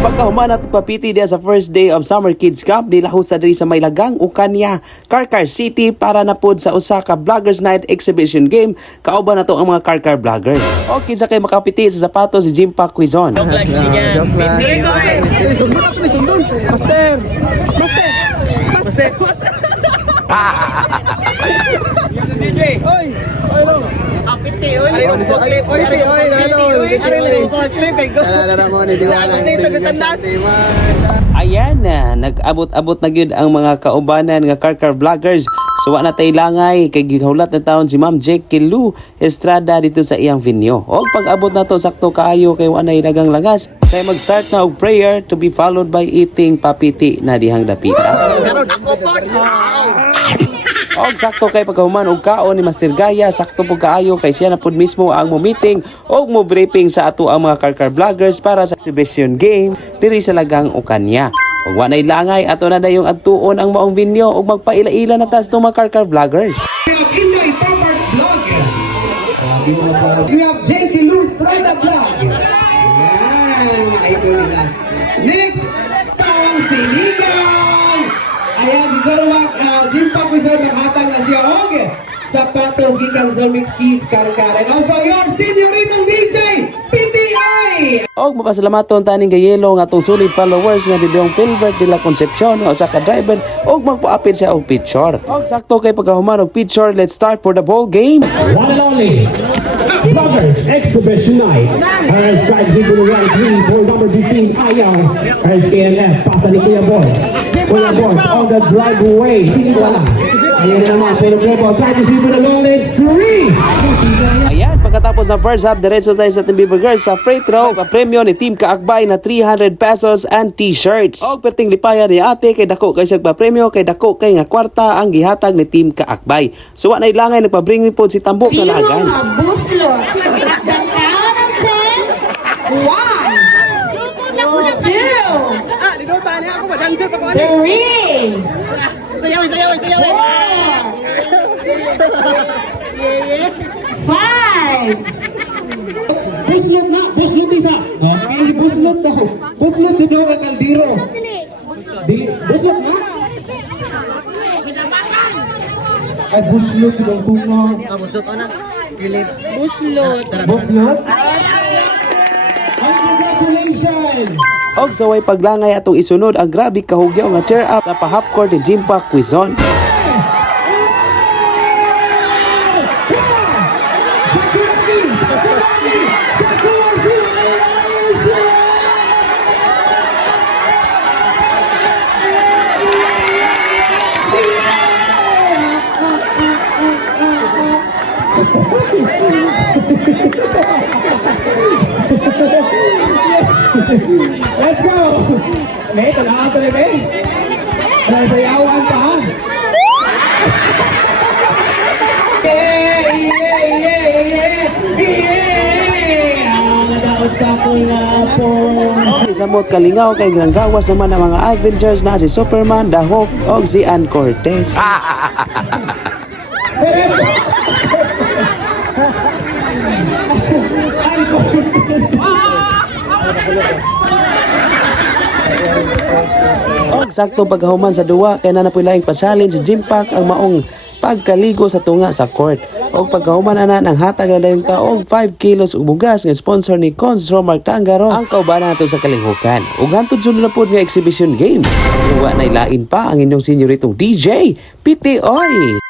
Pagkahuman at papiti diya sa first day of Summer Kids Camp, nilahu sa diri sa Maylagang, Ukanya, Karkar City para na pod sa usa ka Vloggers Night Exhibition Game. Kauban na to ang mga Karkar Vloggers. O kinsa kay makapiti sa sapatos si Jim Pac Quizon. DJ. Oy. Apiti oy. Ari ko clip oy, ari ko clip. Ari ko clip kay go. Ayan na, nag-abot-abot na gyud ang mga kaubanan nga Karkar Vloggers. Suwa na tay langay kay gihulat na taon si Ma'am Jackie Lou Estrada dito sa iyang venue. O pag-abot na to sakto kaayo kay wa nay lagang lagas. Kay mag-start na og prayer to be followed by eating papiti na dihang dapita. Karon ako pod. Og sakto kay pagkahuman og kaon ni Master Gaya, sakto po kaayo kay siya na pud mismo ang mo meeting og mo briefing sa ato ang mga Karkar Vloggers para sa exhibition game diri sa Lagang Ukanya. Og wa nay langay ato na dayong adtuon ang maong venue og magpaila-ila na tas mga Karkar Vloggers. Inday Pamart Vlog. We have Jackie Lou Estrada Vlog. Yan, idol nila. Next, Tawang Sinigang. Ayan, gigawak, Jim Pac Quizon, nakahatang na siya. Okay, sapatos, gikan sa Mix Kids, Karkar. And also, your senyoritong DJ, PTI. Og mapasalamaton taning gayelo nga atong solid followers nga didong Philbert de la Concepcion nga usa ka driver og magpaapil siya og picture. Og sakto kay pagkahuman og picture, let's start for the ball game. One and only, Vloggers Exhibition Night. As strategy to the right green for number 15, Ayaw. As KNF, pasa ni Kuya Boy. Kuya Boy on the driveway. Tingala. Ayan naman, pero Kuya strategy to the long legs, 3. Ayan, pagkatapos ng first half, diretso tayo sa Team Beaver Girls sa free throw. Pa-premyo ni Team Kaakbay na 300 pesos and t-shirts. Og perting lipayan ni ate kay dako kay siyag pa-premyo kay dako kay nga kwarta ang gihatag ni Team Kaakbay. So wa nay langay nagpa-bring me pod si Tambok na lagan. Buslo. The count of 10. 1, 2, 3. Sayaw. 5. Buslot na, buslot isa. Okay, buslot daw. Buslot sa doon ang kaldiro. Dili, buslot na. Ay, buslot sa doon tungo. Busot ona. Kilid. Buslot. Buslot? Ay, congratulations! Og sa way paglangay atong isunod ang grabe kahugyaw nga cheer up sa pa-half court ni Jim Pac Quizon. Let's go! May talaga ito rin eh. Sayawan pa ha. Nadaot sa akong lapon. Isamot kalingaw kay granggawas naman ang mga adventures na si Superman, The Hulk og si Ann Cortez. Og sakto pagkahuman sa duwa kay nanapuy pasalin si Jim Pac ang maong pagkaligo sa tunga sa court. Og pagkahuman ana ng hatag na dayong taong 5 kilos ug bugas nga sponsor ni Cons Romar Tangaro ang kaubanan nato sa kalihukan. Ug hantod sulod na pod nga exhibition game. Wa nay lain pa ang inyong senyoritong DJ PTI.